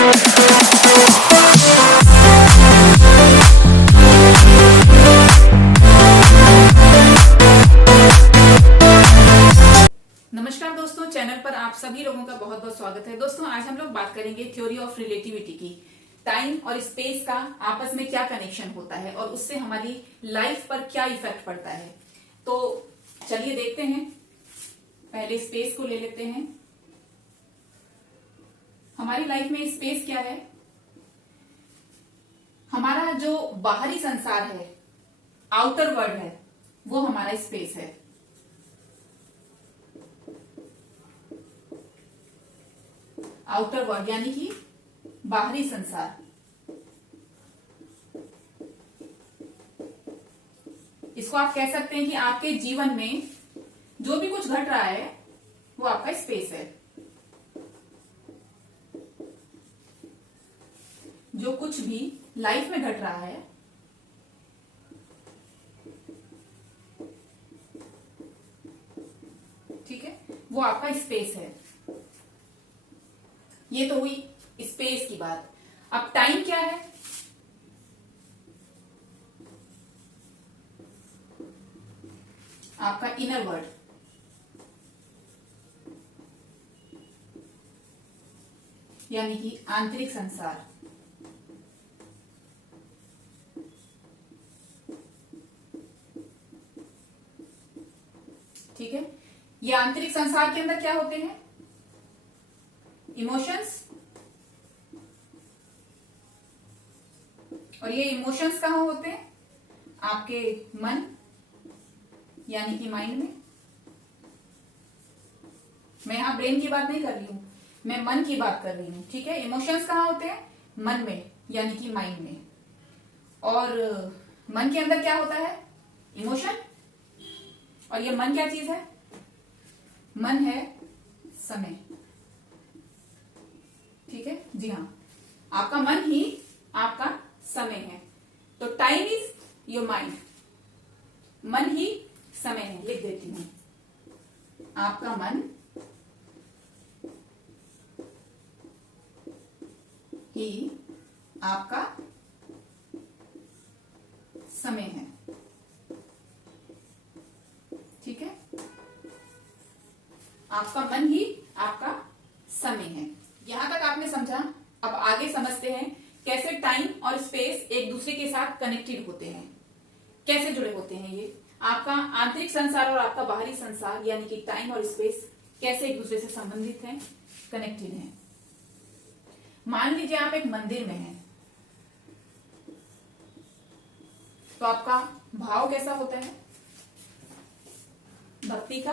नमस्कार दोस्तों, चैनल पर आप सभी लोगों का बहुत बहुत स्वागत है। दोस्तों, आज हम लोग बात करेंगे थ्योरी ऑफ रिलेटिविटी की। टाइम और स्पेस का आपस में क्या कनेक्शन होता है और उससे हमारी लाइफ पर क्या इफेक्ट पड़ता है। तो चलिए देखते हैं। पहले स्पेस को ले लेते हैं। हमारी लाइफ में स्पेस क्या है? हमारा जो बाहरी संसार है, आउटर वर्ल्ड है, वो हमारा स्पेस है। आउटर वर्ल्ड यानी कि बाहरी संसार। इसको आप कह सकते हैं कि आपके जीवन में जो भी कुछ घट रहा है वो आपका स्पेस है। जो कुछ भी लाइफ में घट रहा है ठीक है, वो आपका स्पेस है। ये तो हुई स्पेस की बात। अब टाइम क्या है? आपका इनर वर्ल्ड, यानी कि आंतरिक संसार। ठीक है, ये आंतरिक संसार के अंदर क्या होते हैं? इमोशंस। और ये इमोशंस कहां होते हैं? आपके मन यानी कि माइंड में। मैं यहां ब्रेन की बात नहीं कर रही हूं, मैं मन की बात कर रही हूं। ठीक है, इमोशंस कहां होते हैं? मन में यानी कि माइंड में। और मन के अंदर क्या होता है? इमोशन। और ये मन क्या चीज है? मन है समय। ठीक है, जी हाँ, आपका मन ही आपका समय है। तो टाइम इज योर माइंड। मन ही समय है। लिख देती हूं, आपका मन ही आपका समय है। ठीक है, आपका मन ही आपका समय है। यहां तक आपने समझा। अब आगे समझते हैं कैसे टाइम और स्पेस एक दूसरे के साथ कनेक्टेड होते हैं, कैसे जुड़े होते हैं। ये आपका आंतरिक संसार और आपका बाहरी संसार यानी कि टाइम और स्पेस कैसे एक दूसरे से संबंधित हैं, कनेक्टेड हैं। मान लीजिए आप एक मंदिर में हैं, तो आपका भाव कैसा होता है? भक्ति का।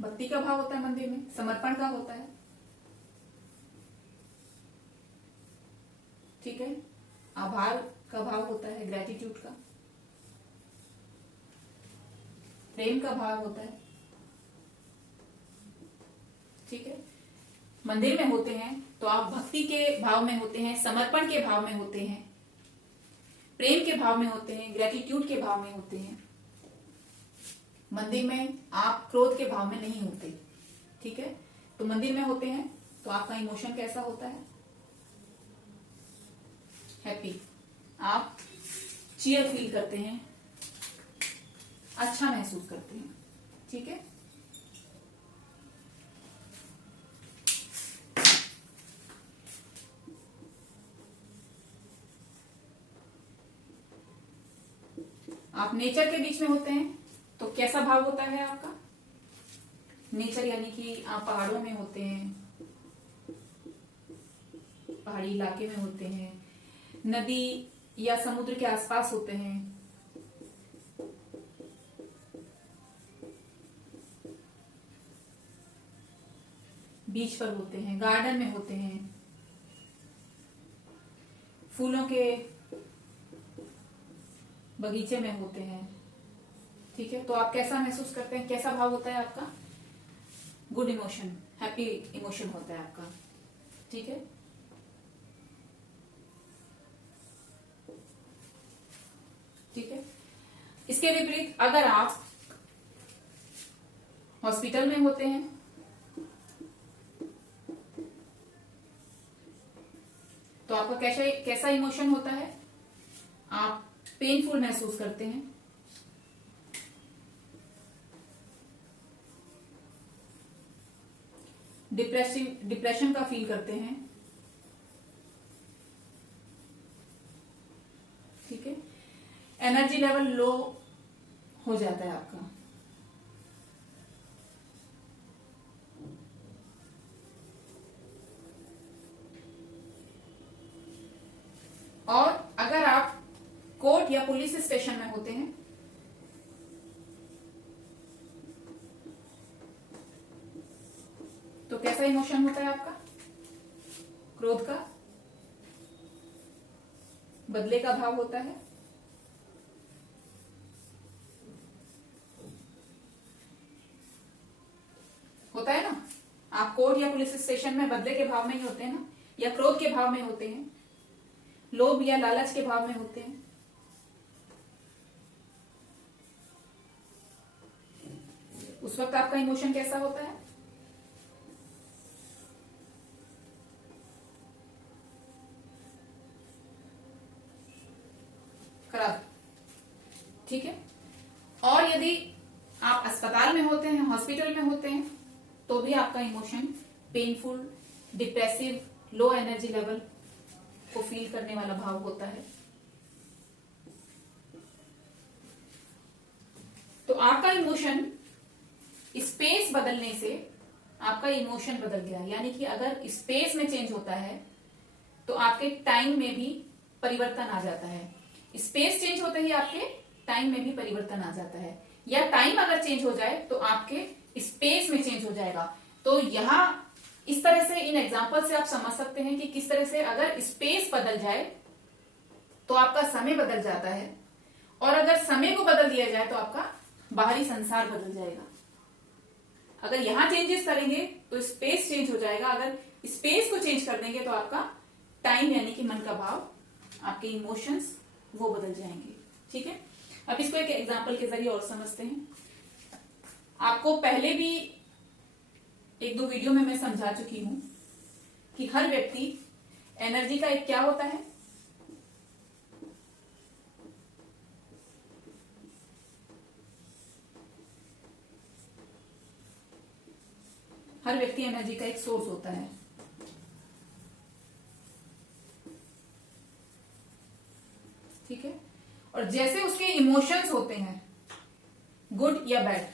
भक्ति का भाव होता है मंदिर में। समर्पण का होता है। ठीक है, आभार का भाव होता है, ग्रेटिट्यूड का। प्रेम का भाव होता है। ठीक है, मंदिर में होते हैं तो आप भक्ति के भाव में होते हैं, समर्पण के भाव में होते हैं, प्रेम के भाव में होते हैं, ग्रेटिट्यूड के भाव में होते हैं। मंदिर में आप क्रोध के भाव में नहीं होते। ठीक है, तो मंदिर में होते हैं तो आपका इमोशन कैसा होता है? हैप्पी। आप चीयर फील करते हैं, अच्छा महसूस करते हैं। ठीक है, आप नेचर के बीच में होते हैं तो कैसा भाव होता है आपका? नेचर यानी कि आप पहाड़ों में होते हैं, पहाड़ी इलाके में होते हैं, नदी या समुद्र के आसपास होते हैं। बीच पर होते हैं, गार्डन में होते हैं, फूलों के बगीचे में होते हैं। ठीक है, तो आप कैसा महसूस करते हैं? कैसा भाव होता है आपका? गुड इमोशन, हैप्पी इमोशन होता है आपका। ठीक है, ठीक है। इसके विपरीत अगर आप हॉस्पिटल में होते हैं तो आपका कैसा कैसा इमोशन होता है? आप पेनफुल महसूस करते हैं, डिप्रेशन का फील करते हैं, ठीक है। एनर्जी लेवल लो हो जाता है आपका। और अगर आप कोर्ट या पुलिस स्टेशन में होते हैं तो कैसा इमोशन होता है आपका? क्रोध का, बदले का भाव होता है, होता है ना। आप कोर्ट या पुलिस स्टेशन में बदले के भाव में ही होते हैं ना, या क्रोध के भाव में होते हैं, लोभ या लालच के भाव में होते हैं। उस वक्त आपका इमोशन कैसा होता है? खराब, ठीक है। और यदि आप अस्पताल में होते हैं, हॉस्पिटल में होते हैं, तो भी आपका emotion painful, depressive, low energy level को फील करने वाला भाव होता है। तो आपका इमोशन स्पेस बदलने से आपका इमोशन बदल गया, यानी कि अगर स्पेस में चेंज होता है तो आपके टाइम में भी परिवर्तन आ जाता है। स्पेस चेंज होते ही आपके टाइम में भी परिवर्तन आ जाता है, या टाइम अगर चेंज हो जाए तो आपके स्पेस में चेंज हो जाएगा। तो यहां इस तरह से इन एग्जाम्पल से आप समझ सकते हैं कि किस तरह से अगर स्पेस बदल जाए तो आपका समय बदल जाता है, और अगर समय को बदल दिया जाए तो आपका बाहरी संसार बदल जाएगा। अगर यहां चेंजेस करेंगे तो स्पेस चेंज हो जाएगा, अगर स्पेस को चेंज कर देंगे तो आपका टाइम यानी कि मन का भाव, आपके इमोशंस वो बदल जाएंगे, ठीक है। अब इसको एक एग्जांपल के जरिए और समझते हैं। आपको पहले भी एक दो वीडियो में मैं समझा चुकी हूं कि हर व्यक्ति एनर्जी का एक क्या होता है? हर व्यक्ति एनर्जी का एक सोर्स होता है, ठीक है। और जैसे उसके इमोशंस होते हैं, गुड या बैड,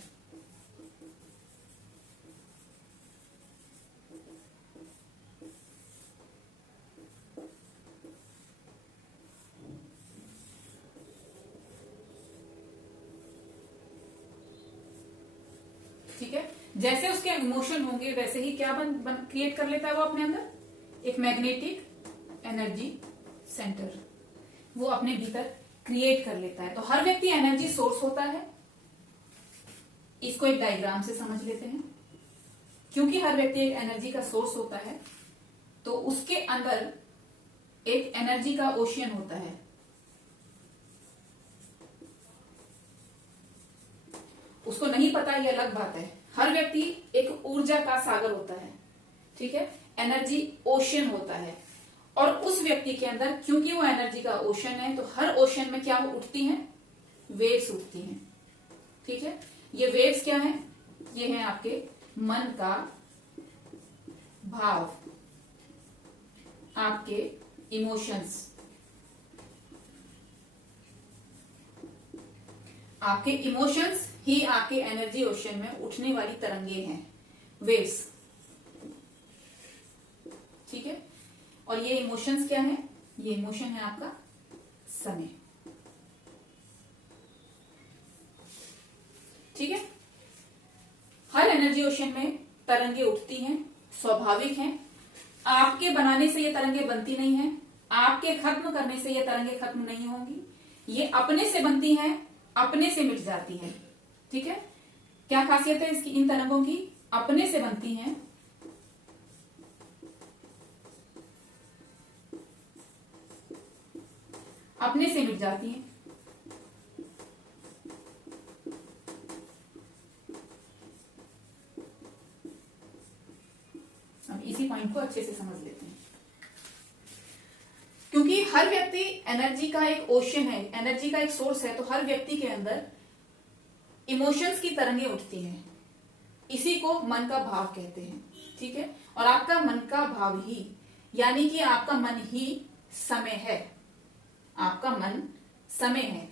ठीक है, जैसे उसके इमोशन होंगे वैसे ही क्या क्रिएट कर लेता है वो अपने अंदर? एक मैग्नेटिक एनर्जी सेंटर वो अपने भीतर क्रिएट कर लेता है। तो हर व्यक्ति एनर्जी सोर्स होता है। इसको एक डायग्राम से समझ लेते हैं। क्योंकि हर व्यक्ति एक एनर्जी का सोर्स होता है तो उसके अंदर एक एनर्जी का ओशियन होता है। उसको नहीं पता, ये अलग बात है। हर व्यक्ति एक ऊर्जा का सागर होता है, ठीक है, एनर्जी ओशियन होता है। और उस व्यक्ति के अंदर क्योंकि वो एनर्जी का ओशन है तो हर ओशन में क्या उठती हैं? वेव्स उठती हैं, ठीक है। ये वेव्स क्या है? ये है आपके मन का भाव, आपके इमोशंस, आपके इमोशंस ही आपके एनर्जी ओशन में उठने वाली तरंगे हैं, वेव्स, ठीक है। और ये इमोशंस क्या है? ये इमोशन है आपका समय, ठीक है। हर एनर्जी ओशन में तरंगे उठती हैं, स्वाभाविक हैं। आपके बनाने से ये तरंगे बनती नहीं हैं, आपके खत्म करने से ये तरंगे खत्म नहीं होंगी। ये अपने से बनती हैं, अपने से मिट जाती हैं, ठीक है। क्या खासियत है इसकी, इन तरंगों की? अपने से बनती हैं, अपने से मिट जाती हैं। अब इसी पॉइंट को अच्छे से समझ लेते हैं। हर व्यक्ति एनर्जी का एक ओशन है, एनर्जी का एक सोर्स है, तो हर व्यक्ति के अंदर इमोशंस की तरंगें उठती हैं। इसी को मन का भाव कहते हैं, ठीक है। और आपका मन का भाव ही, यानी कि आपका मन ही समय है, आपका मन समय है।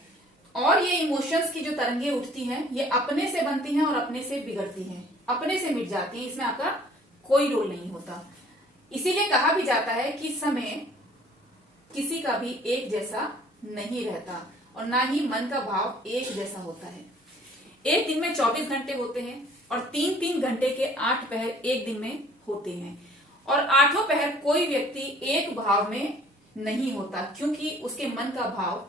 और ये इमोशंस की जो तरंगें उठती हैं, ये अपने से बनती हैं और अपने से बिगड़ती हैं, अपने से मिट जाती हैं, इसमें आपका कोई रोल नहीं होता। इसीलिए कहा भी जाता है कि समय किसी का भी एक जैसा नहीं रहता और ना ही मन का भाव एक जैसा होता है। एक दिन में 24 घंटे होते हैं और 3-3 घंटे के 8 पहर एक दिन में होते हैं, और 8 पहर कोई व्यक्ति एक भाव में नहीं होता, क्योंकि उसके मन का भाव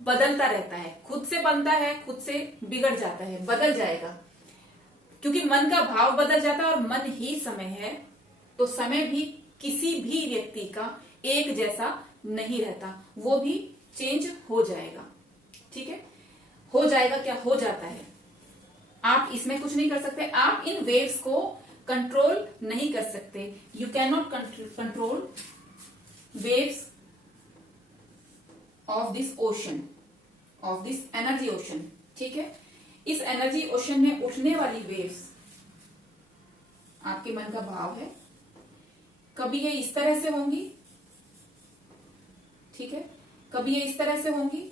बदलता रहता है, खुद से बनता है, खुद से बिगड़ जाता है, बदल जाएगा, क्योंकि मन का भाव बदल जाता है और मन ही समय है। तो समय भी किसी भी व्यक्ति का एक जैसा नहीं रहता, वो भी चेंज हो जाएगा, ठीक है। हो जाएगा क्या, हो जाता है, आप इसमें कुछ नहीं कर सकते। आप इन वेव्स को कंट्रोल नहीं कर सकते। You can not control waves of this ocean, of this energy ocean, ठीक है। इस एनर्जी ओशन में उठने वाली वेव्स आपके मन का भाव है। कभी ये इस तरह से होंगी, ठीक है, कभी ये इस तरह से होंगी,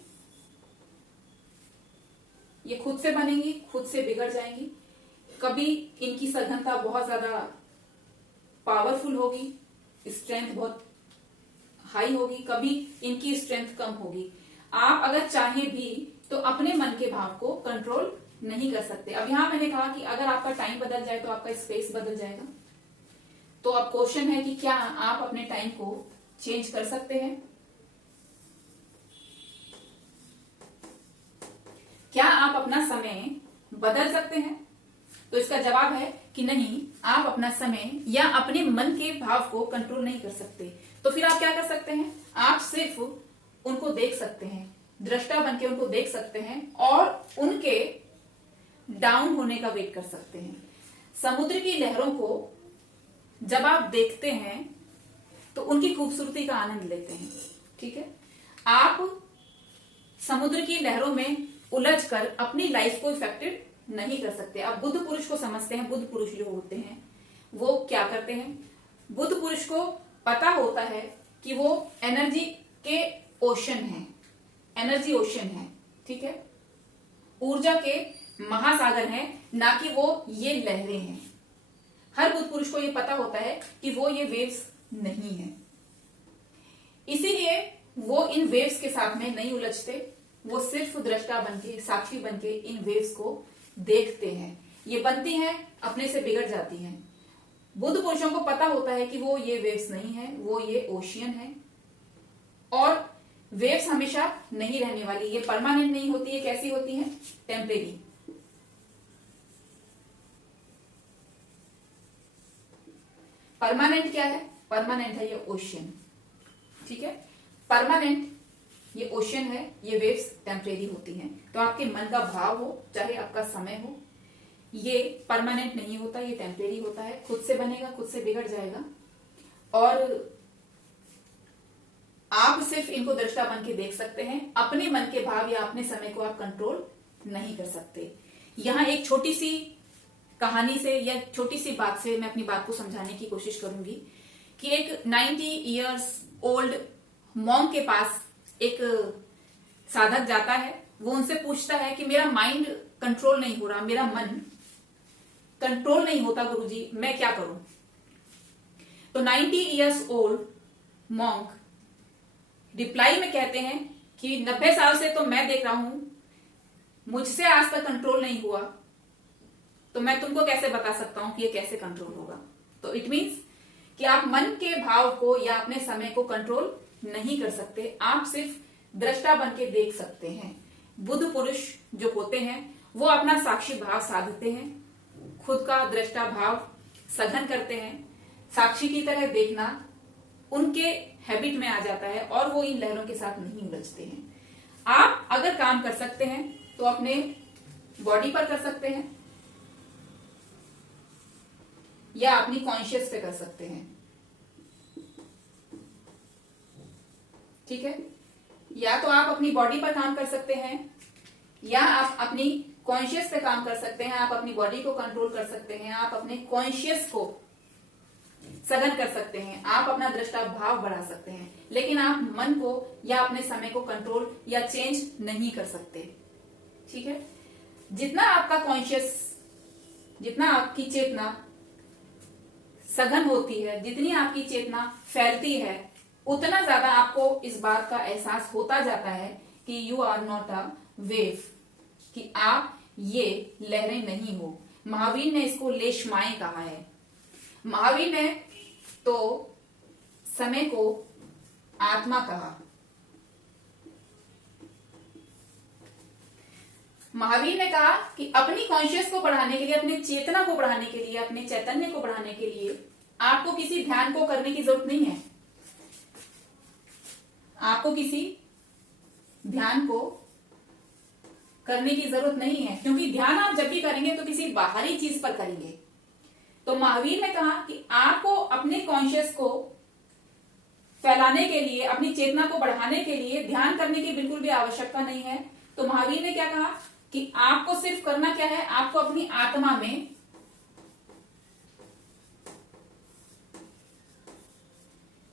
ये खुद से बनेंगी, खुद से बिगड़ जाएंगी। कभी इनकी सघनता बहुत ज्यादा पावरफुल होगी, स्ट्रेंथ बहुत हाई होगी, कभी इनकी स्ट्रेंथ कम होगी। आप अगर चाहें भी तो अपने मन के भाव को कंट्रोल नहीं कर सकते। अब यहां मैंने कहा कि अगर आपका टाइम बदल जाए तो आपका स्पेस बदल जाएगा। तो अब क्वेश्चन है कि क्या आप अपने टाइम को चेंज कर सकते हैं? क्या आप अपना समय बदल सकते हैं? तो इसका जवाब है कि नहीं, आप अपना समय या अपने मन के भाव को कंट्रोल नहीं कर सकते। तो फिर आप क्या कर सकते हैं? आप सिर्फ उनको देख सकते हैं, दृष्टा बन के उनको देख सकते हैं और उनके डाउन होने का वेट कर सकते हैं। समुद्र की लहरों को जब आप देखते हैं तो उनकी खूबसूरती का आनंद लेते हैं, ठीक है। आप समुद्र की लहरों में उलझकर अपनी लाइफ को इफेक्टेड नहीं कर सकते। आप बुद्ध पुरुष को समझते हैं। बुद्ध पुरुष जो होते हैं वो क्या करते हैं? बुद्ध पुरुष को पता होता है कि वो एनर्जी के ओशन है, एनर्जी ओशन है, ठीक है, ऊर्जा के महासागर हैं, ना कि वो ये लहरें हैं। हर बुद्ध पुरुष को ये पता होता है कि वो ये वेव्स नहीं है, इसीलिए वो इन वेव्स के साथ में नहीं उलझते। वो सिर्फ दृष्टा बनके, साक्षी बनके इन वेव्स को देखते हैं। ये बनती हैं, अपने से बिगड़ जाती हैं। बुद्ध पुरुषों को पता होता है कि वो ये वेव्स नहीं है, वो ये ओशियन है, और वेव्स हमेशा नहीं रहने वाली, ये परमानेंट नहीं होती है। कैसी होती है? टेम्परेरी। परमानेंट क्या है? परमानेंट है ये ओशियन, ठीक है। परमानेंट ये ओशियन है, ये वेव्स टेम्परेरी होती हैं। तो आपके मन का भाव हो, चाहे आपका समय हो, ये परमानेंट नहीं होता, ये टेम्परेरी होता है। खुद से बनेगा, खुद से बिगड़ जाएगा, और आप सिर्फ इनको दृष्टा बन के देख सकते हैं। अपने मन के भाव या अपने समय को आप कंट्रोल नहीं कर सकते। यहां एक छोटी सी कहानी से या छोटी सी बात से मैं अपनी बात को समझाने की कोशिश करूंगी कि एक 90 इयर्स ओल्ड मॉन्क के पास एक साधक जाता है। वो उनसे पूछता है कि मेरा माइंड कंट्रोल नहीं हो रहा, मेरा मन कंट्रोल नहीं होता गुरुजी, मैं क्या करूं? तो 90 इयर्स ओल्ड मॉन्क रिप्लाई में कहते हैं कि 90 साल से तो मैं देख रहा हूं, मुझसे आज तक कंट्रोल नहीं हुआ, तो मैं तुमको कैसे बता सकता हूं कि ये कैसे कंट्रोल होगा। तो इट मीन्स कि आप मन के भाव को या अपने समय को कंट्रोल नहीं कर सकते। आप सिर्फ दृष्टा बन के देख सकते हैं। बुद्ध पुरुष जो होते हैं वो अपना साक्षी भाव साधते हैं, खुद का दृष्टा भाव सघन करते हैं। साक्षी की तरह देखना उनके हैबिट में आ जाता है और वो इन लहरों के साथ नहीं उलझते हैं। आप अगर काम कर सकते हैं तो अपने बॉडी पर कर सकते हैं या अपनी कॉन्शियस पे कर सकते हैं, ठीक है। या तो आप अपनी बॉडी पर काम कर सकते हैं, या आप अपनी कॉन्शियस पे काम कर सकते हैं। आप अपनी बॉडी को कंट्रोल कर सकते हैं, आप अपने कॉन्शियस को सघन कर सकते हैं, आप अपना दृष्टा भाव बढ़ा सकते हैं, लेकिन आप मन को या अपने समय को कंट्रोल या चेंज नहीं कर सकते। ठीक है। जितना आपका कॉन्शियस, जितना आपकी चेतना सघन होती है, जितनी आपकी चेतना फैलती है, उतना ज्यादा आपको इस बात का एहसास होता जाता है कि you are not a wave, कि आप ये लहरें नहीं हो। महावीर ने इसको लेशमाएं कहा है। महावीर ने तो समय को आत्मा कहा। महावीर ने कहा कि अपनी कॉन्शियस को बढ़ाने के लिए, अपनी चेतना को बढ़ाने के लिए, अपने चैतन्य को बढ़ाने के लिए आपको किसी ध्यान को करने की जरूरत नहीं है। आपको किसी ध्यान को करने की जरूरत नहीं है, क्योंकि ध्यान आप जब भी करेंगे तो किसी बाहरी चीज पर करेंगे। तो महावीर ने कहा कि आपको अपने कॉन्शियस को फैलाने के लिए, अपनी चेतना को बढ़ाने के लिए ध्यान करने की बिल्कुल भी आवश्यकता नहीं है। तो महावीर ने क्या कहा कि आपको सिर्फ करना क्या है, आपको अपनी आत्मा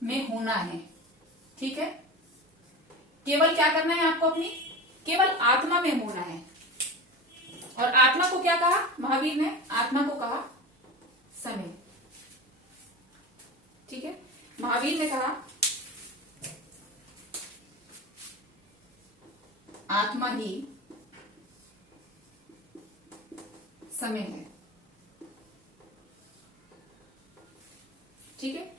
में होना है। ठीक है। केवल क्या करना है आपको, अपनी केवल आत्मा में होना है। और आत्मा को क्या कहा महावीर ने? आत्मा को कहा समय। ठीक है। महावीर ने कहा आत्मा ही समय है। ठीक है।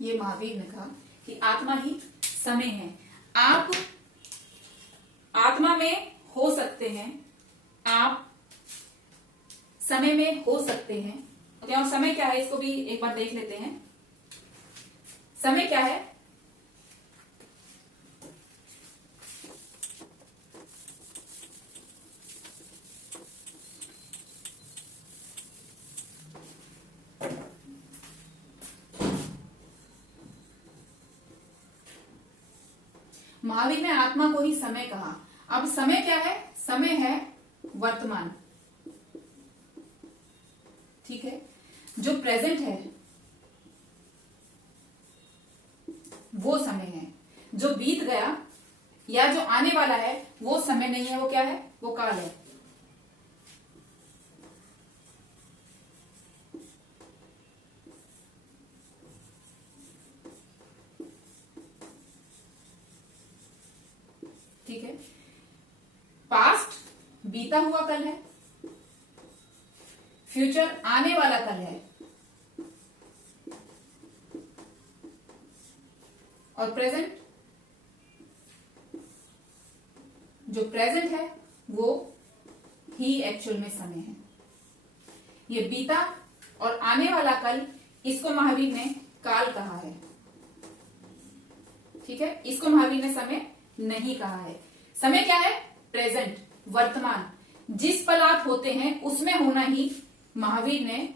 ये महावीर ने कहा कि आत्मा ही समय है। आप आत्मा में हो सकते हैं, आप समय में हो सकते हैं। और समय क्या है, इसको भी एक बार देख लेते हैं। समय क्या है? महावीर ने आत्मा को ही समय कहा। अब समय क्या है? समय है वर्तमान। ठीक है। जो प्रेजेंट है वो समय है। जो बीत गया या जो आने वाला है वो समय नहीं है। वो क्या है? वो काल है। ठीक है। पास्ट बीता हुआ कल है, फ्यूचर आने वाला कल है, और प्रेजेंट, जो प्रेजेंट है वो ही एक्चुअल में समय है। ये बीता और आने वाला कल, इसको महावीर ने काल कहा है। ठीक है। इसको महावीर ने समय नहीं कहा है। समय क्या है? प्रेजेंट, वर्तमान। जिस पल आप होते हैं उसमें होना ही महावीर ने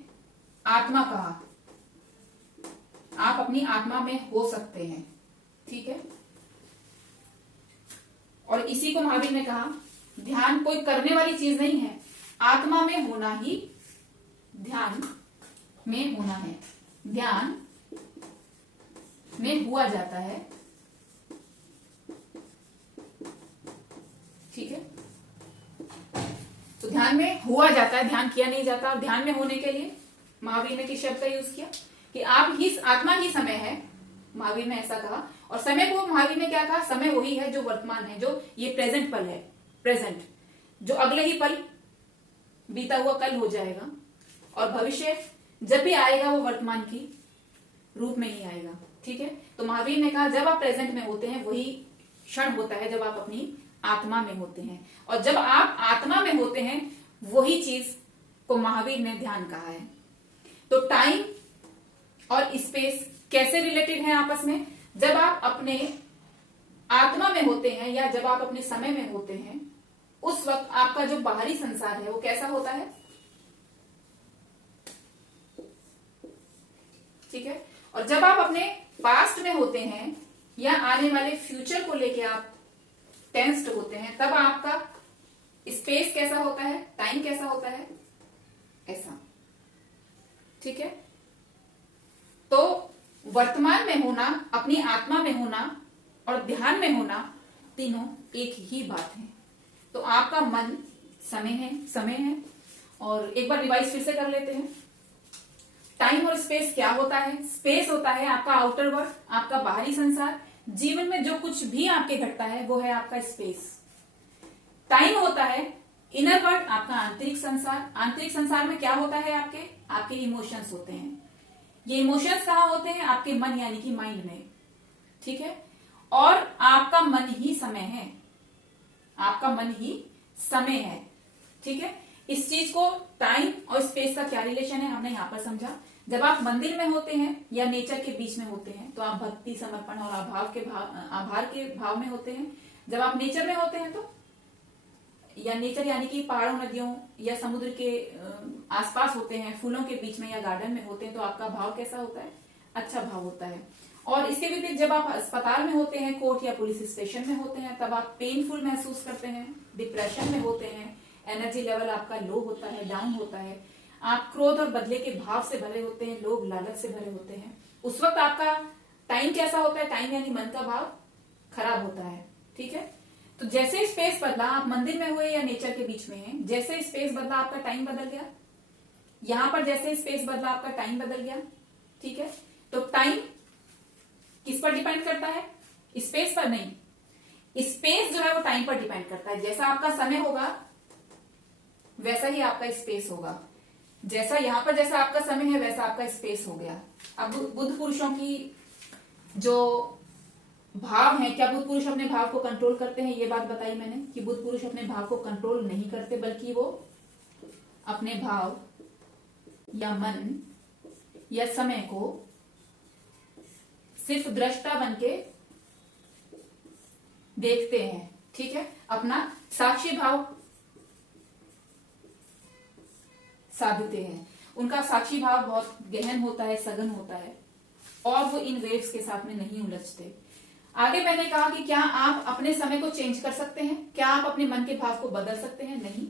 आत्मा कहा। आप अपनी आत्मा में हो सकते हैं। ठीक है। और इसी को महावीर ने कहा ध्यान कोई करने वाली चीज नहीं है, आत्मा में होना ही ध्यान में होना है। ध्यान में हुआ जाता है। ठीक है। तो ध्यान में हुआ जाता है, ध्यान किया नहीं जाता। और ध्यान में होने के लिए महावीर ने किस शब्द का यूज किया कि आप ही, आत्मा ही समय है। महावीर ने ऐसा कहा। और समय को महावीर ने क्या कहा? समय वही है जो वर्तमान है, जो ये प्रेजेंट पल है। प्रेजेंट जो अगले ही पल बीता हुआ कल हो जाएगा, और भविष्य जब भी आएगा वो वर्तमान की रूप में ही आएगा। ठीक है। तो महावीर ने कहा जब आप प्रेजेंट में होते हैं वही क्षण होता है जब आप अपनी आत्मा में होते हैं, और जब आप आत्मा में होते हैं वही चीज को महावीर ने ध्यान कहा है। तो टाइम और स्पेस कैसे रिलेटेड है आपस में? जब आप अपने आत्मा में होते हैं या जब आप अपने समय में होते हैं, उस वक्त आपका जो बाहरी संसार है वो कैसा होता है? ठीक है। और जब आप अपने पास्ट में होते हैं या आने वाले फ्यूचर को लेके आप टेंस्ड होते हैं, तब आपका स्पेस कैसा होता है, टाइम कैसा होता है, ऐसा, ठीक है। तो वर्तमान में होना, अपनी आत्मा में होना और ध्यान में होना, तीनों एक ही बात है। तो आपका मन समय है। और एक बार रिवाइज फिर से कर लेते हैं। टाइम और स्पेस क्या होता है? स्पेस होता है आपका आउटर वर्ल्ड, आपका बाहरी संसार, जीवन में जो कुछ भी आपके घटता है वो है आपका स्पेस। टाइम होता है इनर वर्ल्ड, आपका आंतरिक संसार। आंतरिक संसार में क्या होता है? आपके इमोशंस होते हैं। ये इमोशंस कहाँ होते हैं? आपके मन यानी कि माइंड में, ठीक है। और आपका मन ही समय है, आपका मन ही समय है, ठीक है। इस चीज को टाइम और स्पेस का क्या रिलेशन है हमने यहां पर समझा। जब आप मंदिर में होते हैं या नेचर के बीच में होते हैं तो आप भक्ति, समर्पण और आभार के भाव में होते हैं। जब आप नेचर में होते हैं तो, या नेचर यानी कि पहाड़ों, नदियों या समुद्र के आसपास होते हैं, फूलों के बीच में या गार्डन में होते हैं, तो आपका भाव कैसा होता है? अच्छा भाव होता है। और इसके विपरीत जब आप अस्पताल में होते हैं, कोर्ट या पुलिस स्टेशन में होते हैं, तब आप पेनफुल महसूस करते हैं, डिप्रेशन में होते हैं, एनर्जी लेवल आपका लो होता है, डाउन होता है, आप क्रोध और बदले के भाव से भरे होते हैं, लोभ लालच से भरे होते हैं। उस वक्त आपका टाइम कैसा होता है? टाइम यानी मन का भाव खराब होता है, ठीक है। तो जैसे स्पेस बदला, आप मंदिर में हुए या नेचर के बीच में हैं, जैसे स्पेस बदला आपका टाइम बदल गया। यहां पर जैसे स्पेस बदला आपका टाइम बदल गया, ठीक है। तो टाइम किस पर डिपेंड करता है? स्पेस पर नहीं, स्पेस जो है वो टाइम पर डिपेंड करता है। जैसा आपका समय होगा वैसा ही आपका स्पेस होगा। जैसा यहां पर जैसा आपका समय है वैसा आपका स्पेस हो गया। अब बुद्ध पुरुषों की जो भाव है, क्या बुद्ध पुरुष अपने भाव को कंट्रोल करते हैं? ये बात बताई मैंने कि बुद्ध पुरुष अपने भाव को कंट्रोल नहीं करते, बल्कि वो अपने भाव या मन या समय को सिर्फ दृष्टा बनके देखते हैं, ठीक है। अपना साक्षी भाव साधते हैं। उनका साक्षी भाव बहुत गहन होता है, सघन होता है, और वो इन वेव्स के साथ में नहीं उलझते। आगे मैंने कहा कि क्या आप अपने समय को चेंज कर सकते हैं? क्या आप अपने मन के भाव को बदल सकते हैं? नहीं,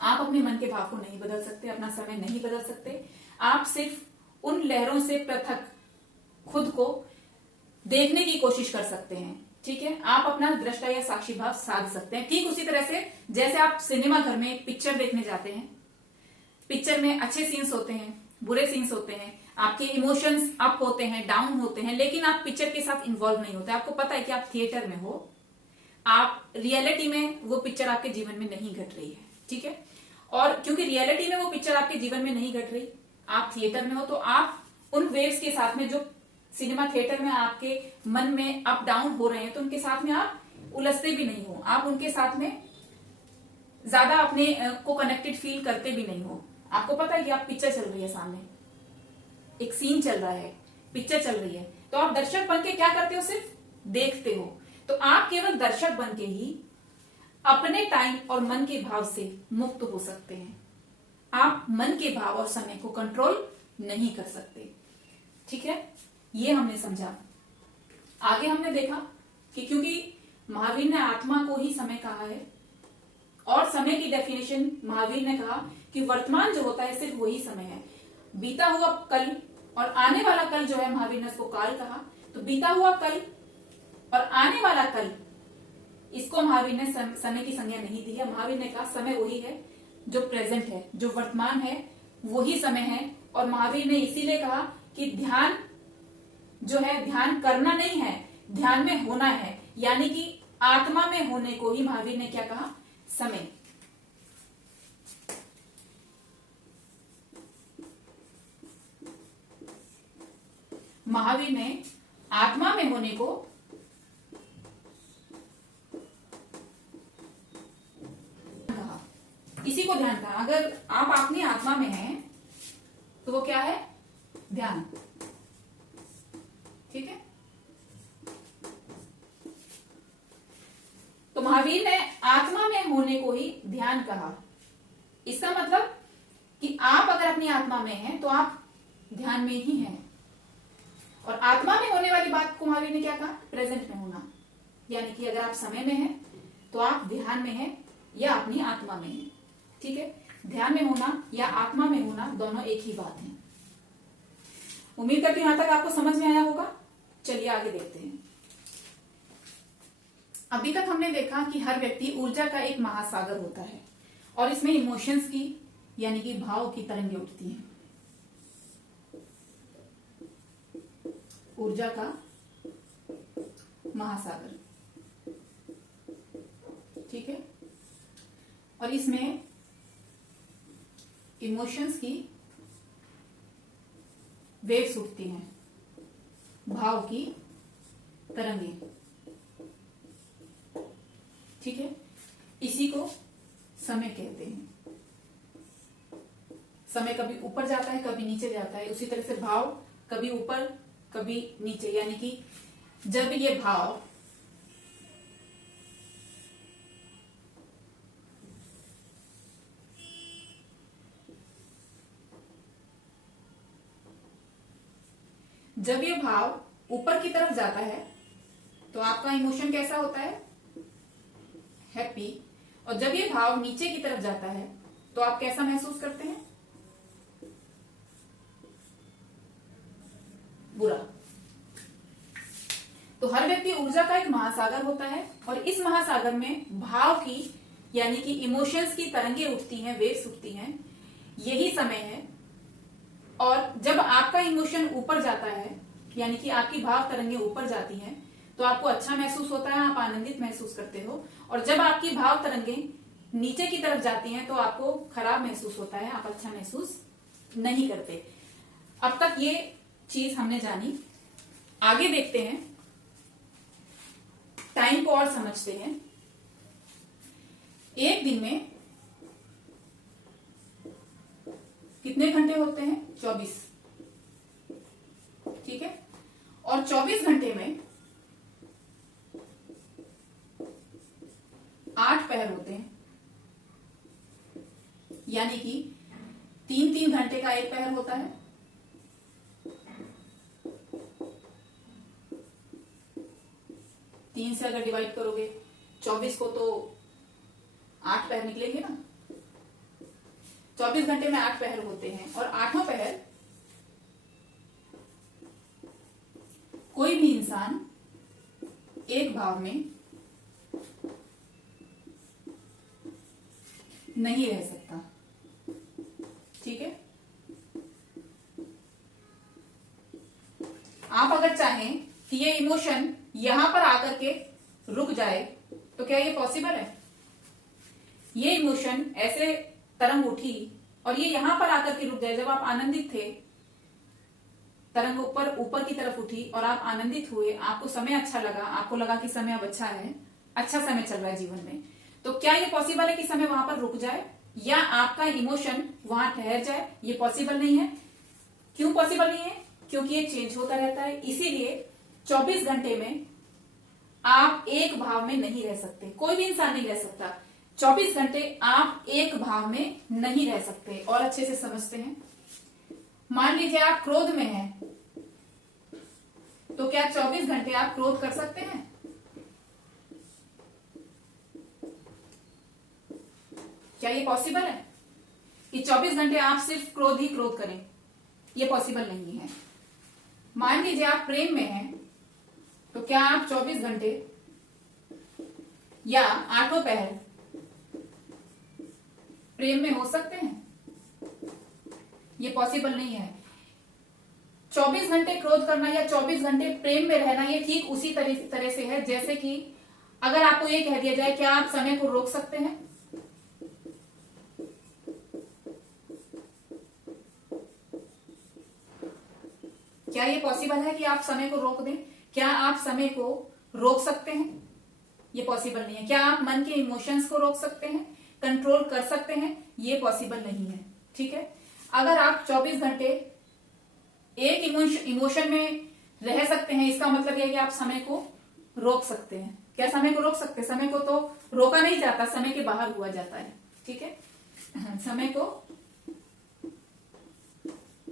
आप अपने मन के भाव को नहीं बदल सकते, अपना समय नहीं बदल सकते। आप सिर्फ उन लहरों से पृथक खुद को देखने की कोशिश कर सकते हैं, ठीक है। आप अपना दृष्टा या साक्षी भाव साध सकते हैं। ठीक उसी तरह से जैसे आप सिनेमा घर में पिक्चर देखने जाते हैं, पिक्चर में अच्छे सीन्स होते हैं, बुरे सीन्स होते हैं, आपके इमोशंस अप होते हैं, डाउन होते हैं, लेकिन आप पिक्चर के साथ इन्वॉल्व नहीं होते। आपको पता है कि आप थिएटर में हो, आप रियलिटी में वो पिक्चर आपके जीवन में नहीं घट रही है, ठीक है। और क्योंकि रियलिटी में वो पिक्चर आपके जीवन में नहीं घट रही, आप थिएटर में हो, तो आप उन वेव्स के साथ में, जो सिनेमा थिएटर में आपके मन में अप डाउन हो रहे हैं, तो उनके साथ में आप उलझते भी नहीं हो, आप उनके साथ में ज्यादा अपने को कनेक्टेड फील करते भी नहीं हो। आपको पता है कि आप पिक्चर चल रही है, सामने एक सीन चल रहा है, पिक्चर चल रही है, तो आप दर्शक बन के क्या करते हो? सिर्फ देखते हो। तो आप केवल दर्शक बन के ही अपने टाइम और मन के भाव से मुक्त हो सकते हैं। आप मन के भाव और समय को कंट्रोल नहीं कर सकते, ठीक है। ये हमने समझा। आगे हमने देखा कि क्योंकि महावीर ने आत्मा को ही समय कहा है, और समय की डेफिनेशन महावीर ने कहा कि वर्तमान जो होता है सिर्फ वही समय है। बीता हुआ कल और आने वाला कल जो है, महावीर ने उसको काल कहा। तो बीता हुआ कल और आने वाला कल, इसको महावीर ने समय की संज्ञा नहीं दी है। महावीर ने कहा समय वही है जो प्रेजेंट है, जो वर्तमान है वही समय है। और महावीर ने इसीलिए कहा कि ध्यान जो है, ध्यान करना नहीं है, ध्यान में होना है, यानी कि आत्मा में होने को ही महावीर ने क्या कहा? समय। महावीर ने आत्मा में होने को कहा, इसी को ध्यान कहा। अगर आप अपनी आत्मा में हैं तो वो क्या है? ध्यान, ठीक है। तो महावीर ने आत्मा में होने को ही ध्यान कहा। इसका मतलब कि आप अगर अपनी आत्मा में हैं तो आप ध्यान में ही हैं। और आत्मा में होने वाली बात को महावीर ने क्या कहा? प्रेजेंट में होना। यानी कि अगर आप समय में हैं तो आप ध्यान में हैं या अपनी आत्मा में हैं। ठीक है, ध्यान में होना या आत्मा में होना दोनों एक ही बात है। उम्मीद करती हूं यहां तक आपको समझ में आया होगा। चलिए आगे देखते हैं। अभी तक हमने देखा कि हर व्यक्ति ऊर्जा का एक महासागर होता है और इसमें इमोशंस की यानी कि भाव की तरंगें उठती हैं। ऊर्जा का महासागर, ठीक है, और इसमें इमोशंस की वेव्स उठती हैं, भाव की तरंगें। ठीक है, इसी को समय कहते हैं। समय कभी ऊपर जाता है, कभी नीचे जाता है। उसी तरह से भाव कभी ऊपर कभी नीचे, यानी कि जब ये भाव ऊपर की तरफ जाता है तो आपका इमोशन कैसा होता है? हैप्पी। और जब ये भाव नीचे की तरफ जाता है तो आप कैसा महसूस करते हैं? बुरा। तो हर व्यक्ति ऊर्जा का एक महासागर होता है और इस महासागर में भाव की यानी कि इमोशंस की तरंगें उठती हैं, वेव्स उठती हैं, यही समय है। और जब आपका इमोशन ऊपर जाता है यानी कि आपकी भाव तरंगें ऊपर जाती हैं तो आपको अच्छा महसूस होता है, आप आनंदित महसूस करते हो। और जब आपकी भाव तरंगें नीचे की तरफ जाती हैं तो आपको खराब महसूस होता है, आप अच्छा महसूस नहीं करते। अब तक ये चीज हमने जानी। आगे देखते हैं, टाइम को और समझते हैं। एक दिन में कितने घंटे होते हैं? 24। ठीक है, और 24 घंटे में 8 पहर होते हैं, यानी कि 3-3 घंटे का एक पहर होता है। तीन से अगर डिवाइड करोगे 24 को तो 8 पहर निकलेंगे ना। 24 घंटे में 8 पहर होते हैं और 8वां पहर कोई भी इंसान एक भाव में नहीं रह सकता। ठीक है, आप अगर चाहें कि ये इमोशन यहां पर आकर के रुक जाए तो क्या ये पॉसिबल है? ये इमोशन ऐसे तरंग उठी और ये यहां पर आकर के रुक जाए। जब आप आनंदित थे, तरंग ऊपर की तरफ उठी और आप आनंदित हुए, आपको समय अच्छा लगा, आपको लगा कि समय अब अच्छा है, अच्छा समय चल रहा है जीवन में, तो क्या ये पॉसिबल है कि समय वहां पर रुक जाए या आपका इमोशन वहां ठहर जाए? ये पॉसिबल नहीं है। क्यों पॉसिबल नहीं है? क्योंकि ये चेंज होता रहता है। इसीलिए 24 घंटे में आप एक भाव में नहीं रह सकते, कोई भी इंसान नहीं रह सकता। 24 घंटे आप एक भाव में नहीं रह सकते। और अच्छे से समझते हैं, मान लीजिए आप क्रोध में हैं, तो क्या 24 घंटे आप क्रोध कर सकते हैं? क्या ये पॉसिबल है कि 24 घंटे आप सिर्फ क्रोध ही क्रोध करें? ये पॉसिबल नहीं है। मान लीजिए आप प्रेम में हैं, तो क्या आप 24 घंटे या 8 पहर प्रेम में हो सकते हैं? ये पॉसिबल नहीं है। 24 घंटे क्रोध करना या 24 घंटे प्रेम में रहना ये ठीक उसी तरह से है जैसे कि अगर आपको ये कह दिया जाए क्या आप समय को रोक सकते हैं? क्या ये पॉसिबल है कि आप समय को रोक दें? क्या आप समय को रोक सकते हैं? ये पॉसिबल नहीं है। क्या आप मन के इमोशंस को रोक सकते हैं, कंट्रोल कर सकते हैं? ये पॉसिबल नहीं है। ठीक है, अगर आप 24 घंटे एक इमोशन में रह सकते हैं, इसका मतलब यह कि आप समय को रोक सकते हैं। क्या समय को रोक सकते हैं? समय को तो रोका नहीं जाता, समय के बाहर हुआ जाता है। ठीक है, समय को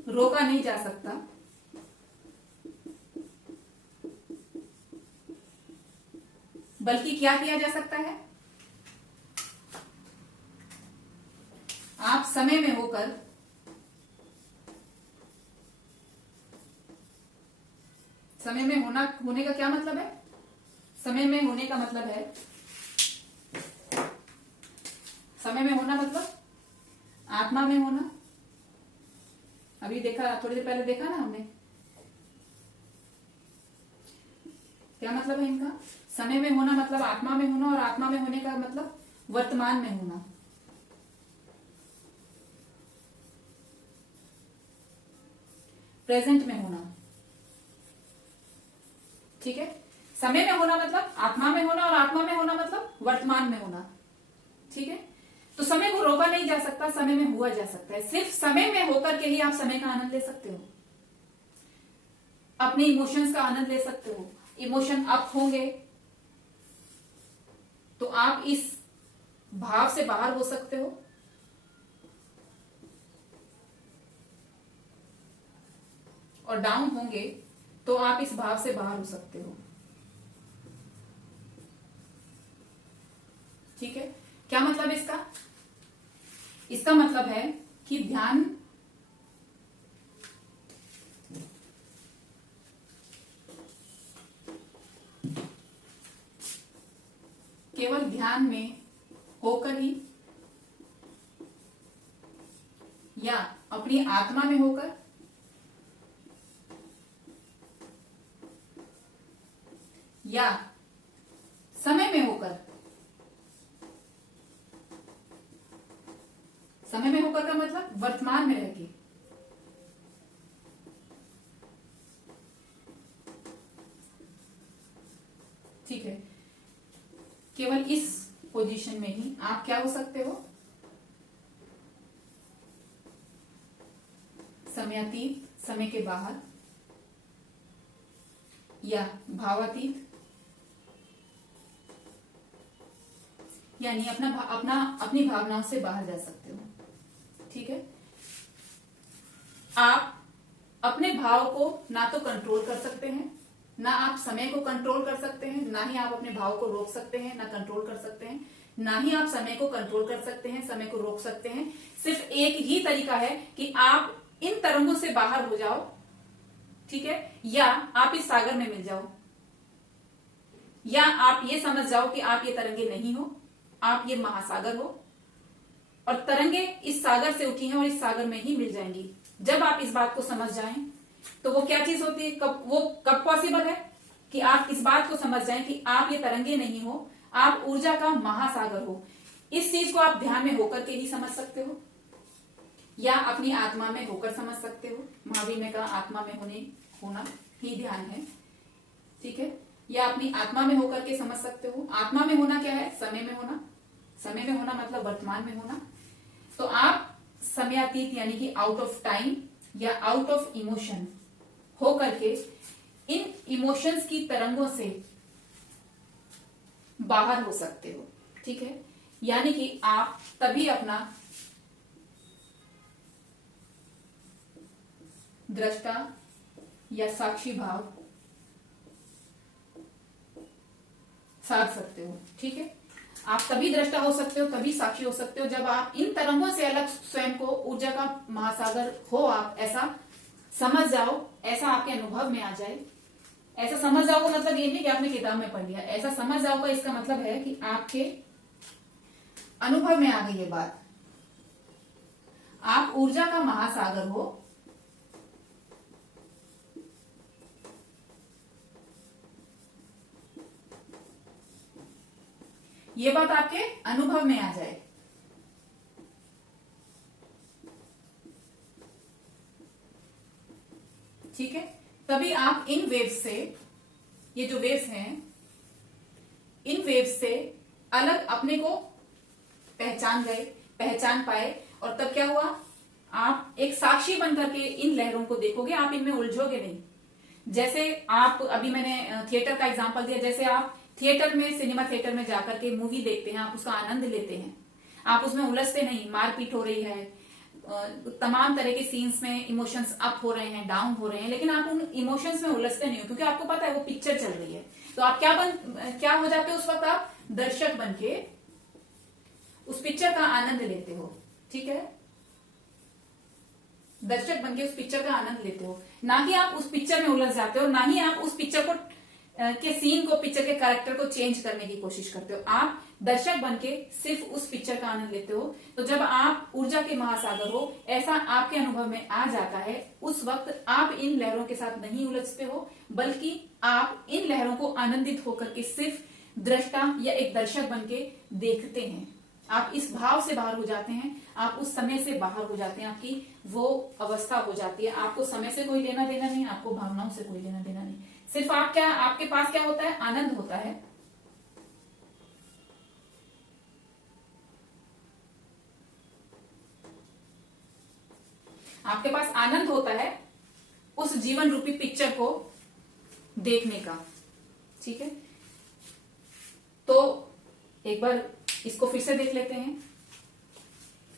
रोका नहीं जा सकता, बल्कि क्या किया जा सकता है, आप समय में होकर समय में होने का क्या मतलब है, समय में होने का मतलब है, समय में होना मतलब आत्मा में होना। अभी देखा, थोड़ी देर पहले देखा ना हमने, क्या मतलब है इनका। समय में होना मतलब आत्मा में होना, और आत्मा में होने का मतलब वर्तमान में होना। प्रेजेंट में होना, ठीक है। समय में होना मतलब आत्मा में होना, और आत्मा में होना मतलब वर्तमान में होना, ठीक है। तो समय को रोका नहीं जा सकता, समय में हुआ जा सकता है। सिर्फ समय में होकर के ही आप समय का आनंद ले सकते हो, अपने इमोशंस का आनंद ले सकते हो। इमोशन अप होंगे तो आप इस भाव से बाहर हो सकते हो, और डाउन होंगे तो आप इस भाव से बाहर हो सकते हो, ठीक है। क्या मतलब है इसका, इसका मतलब है कि ध्यान केवल ध्यान में होकर ही, या अपनी आत्मा में होकर, या समय में होकर। समय में होकर का मतलब वर्तमान में रहके, ठीक है। केवल इस पोजीशन में ही आप क्या हो सकते हो, समयातीत, समय के बाहर, या भावातीत, यानी अपनी भावनाओं से बाहर जा सकते हो, ठीक है। आप अपने भाव को ना तो कंट्रोल कर सकते हैं, ना आप समय को कंट्रोल कर सकते हैं, ना ही आप अपने भाव को रोक सकते हैं, ना कंट्रोल कर सकते हैं, ना ही आप समय को कंट्रोल कर सकते हैं, समय को रोक सकते हैं। सिर्फ एक ही तरीका है कि आप इन तरंगों से बाहर हो जाओ, ठीक है, या आप इस सागर में मिल जाओ, या आप ये समझ जाओ कि आप ये तरंगे नहीं हो, आप ये महासागर हो, और तरंगे इस सागर से उठी हैं और इस सागर में ही मिल जाएंगी। जब आप इस बात को समझ जाएं तो वो क्या चीज होती है, कब पॉसिबल है कि आप इस बात को समझ जाएं कि आप ये तरंगे नहीं हो, आप ऊर्जा का महासागर हो। इस चीज को आप ध्यान में होकर के ही समझ सकते हो, या अपनी आत्मा में होकर समझ सकते हो। महावीर ने कहा आत्मा में होना ही ध्यान है, ठीक है। या अपनी आत्मा में होकर के समझ सकते हो। आत्मा में होना क्या है, समय में होना। समय में होना मतलब वर्तमान में होना। तो आप समयातीत यानी कि आउट ऑफ टाइम या आउट ऑफ इमोशन हो करके इन इमोशंस की तरंगों से बाहर हो सकते हो, ठीक है। यानी कि आप तभी अपना दृष्टा या साक्षी भाव साध सकते हो, ठीक है। आप तभी दृष्टा हो सकते हो, तभी साक्षी हो सकते हो जब आप इन तरंगों से अलग स्वयं को ऊर्जा का महासागर हो, आप ऐसा समझ जाओ, ऐसा आपके अनुभव में आ जाए। ऐसा समझ जाओ का मतलब ये नहीं कि आपने किताब में पढ़ लिया, ऐसा समझ जाओ का इसका मतलब है कि आपके अनुभव में आ गई ये बात, आप ऊर्जा का महासागर हो, ये बात आपके अनुभव में आ जाए, ठीक है। तभी आप इन वेव्स से, ये जो वेव्स हैं, इन वेव्स से अलग अपने को पहचान पाए, और तब क्या हुआ, आप एक साक्षी बन करके इन लहरों को देखोगे, आप इनमें उलझोगे नहीं। जैसे आप, अभी मैंने थिएटर का एग्जांपल दिया, जैसे आप थिएटर में, सिनेमा थिएटर में जाकर के मूवी देखते हैं, आप उसका आनंद लेते हैं, आप उसमें उलझते नहीं। मारपीट हो रही है, तमाम तरह के सीन्स में इमोशंस अप हो रहे हैं, डाउन हो रहे हैं, लेकिन आप उन इमोशंस में उलझते नहीं हो, क्योंकि आपको पता है वो पिक्चर चल रही है। तो आप क्या हो जाते हो उस वक्त? आप दर्शक बन के उस पिक्चर का आनंद लेते हो। ठीक है, दर्शक बन के उस पिक्चर का आनंद लेते हो, ना कि आप उस पिक्चर में उलझ जाते हो, ना ही आप उस पिक्चर को के सीन को, पिक्चर के कैरेक्टर को चेंज करने की कोशिश करते हो। आप दर्शक बन के सिर्फ उस पिक्चर का आनंद लेते हो। तो जब आप ऊर्जा के महासागर हो, ऐसा आपके अनुभव में आ जाता है, उस वक्त आप इन लहरों के साथ नहीं उलझते हो, बल्कि आप इन लहरों को आनंदित होकर के सिर्फ दृष्टा या एक दर्शक बन के देखते हैं। आप इस भाव से बाहर हो जाते हैं, आप उस समय से बाहर हो जाते हैं, आपकी वो अवस्था हो जाती है। आपको समय से कोई लेना देना नहीं, आपको भावनाओं से कोई लेना देना नहीं। सिर्फ आपके पास क्या होता है? आनंद होता है। आपके पास आनंद होता है उस जीवन रूपी पिक्चर को देखने का। ठीक है, तो एक बार इसको फिर से देख लेते हैं।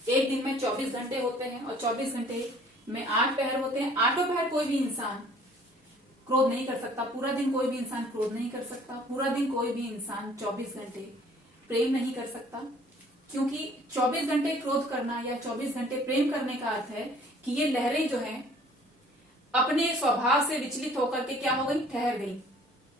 एक दिन में 24 घंटे होते हैं और 24 घंटे में 8 पहर होते हैं। 8 पहर कोई भी इंसान क्रोध नहीं कर सकता, पूरा दिन कोई भी इंसान क्रोध नहीं कर सकता, पूरा दिन कोई भी इंसान 24 घंटे प्रेम नहीं कर सकता, क्योंकि 24 घंटे क्रोध करना या 24 घंटे प्रेम करने का अर्थ है कि ये लहरें जो हैं अपने स्वभाव से विचलित होकर के क्या हो गई? ठहर गई।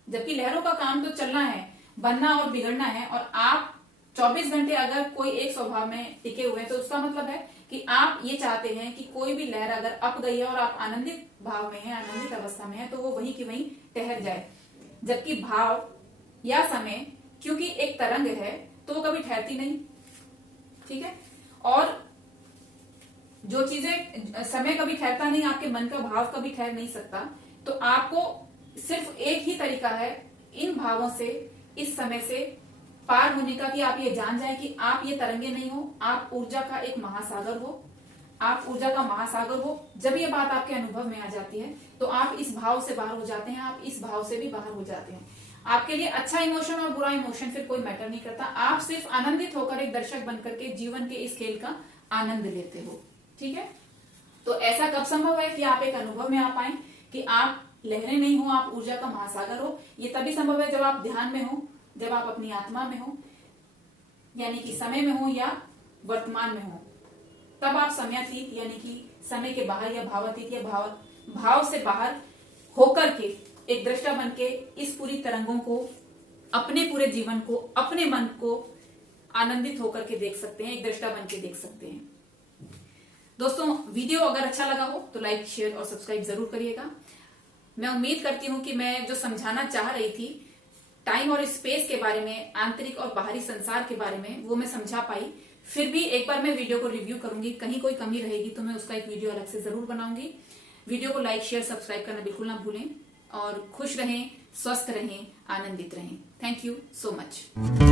जबकि लहरों का काम तो चलना है, बनना और बिगड़ना है, और आप 24 घंटे अगर कोई एक स्वभाव में टिके हुए हैं तो उसका मतलब है कि आप ये चाहते हैं कि कोई भी लहर अगर अप गई है और आप आनंदित भाव में हैं, आनंदित अवस्था में है, तो वो वहीं की वहीं ठहर जाए। जबकि भाव या समय क्योंकि एक तरंग है तो वो कभी ठहरती नहीं। ठीक है, और जो चीजें समय कभी ठहरता नहीं, आपके मन का भाव कभी ठहर नहीं सकता। तो आपको सिर्फ एक ही तरीका है इन भावों से, इस समय से पार होने का, कि आप ये जान जाए कि आप ये तरंगे नहीं हो, आप ऊर्जा का एक महासागर हो, आप ऊर्जा का महासागर हो। जब ये बात आपके अनुभव में आ जाती है तो आप इस भाव से बाहर हो जाते हैं, आप इस भाव से भी बाहर हो जाते हैं। आपके लिए अच्छा इमोशन और बुरा इमोशन फिर कोई मैटर नहीं करता। आप सिर्फ आनंदित होकर एक दर्शक बनकर के जीवन के इस खेल का आनंद लेते हो। ठीक है, तो ऐसा कब संभव है कि आप एक अनुभव में आ पाए कि आप लहरें नहीं हो, आप ऊर्जा का महासागर हो? ये तभी संभव है जब आप ध्यान में हो, जब आप अपनी आत्मा में हो, यानी कि समय में हो या वर्तमान में हो। तब आप समयातीत यानी कि समय के बाहर या भावातीत या भाव से बाहर होकर के एक दृष्टा बन के इस पूरी तरंगों को, अपने पूरे जीवन को, अपने मन को आनंदित होकर के देख सकते हैं, एक दृष्टा बन के देख सकते हैं। दोस्तों, वीडियो अगर अच्छा लगा हो तो लाइक, शेयर और सब्सक्राइब जरूर करिएगा। मैं उम्मीद करती हूं कि मैं जो समझाना चाह रही थी टाइम और स्पेस के बारे में, आंतरिक और बाहरी संसार के बारे में, वो मैं समझा पाई। फिर भी एक बार मैं वीडियो को रिव्यू करूंगी, कहीं कोई कमी रहेगी तो मैं उसका एक वीडियो अलग से जरूर बनाऊंगी। वीडियो को लाइक, शेयर, सब्सक्राइब करना बिल्कुल ना भूलें, और खुश रहें, स्वस्थ रहें, आनंदित रहें। Thank you so much.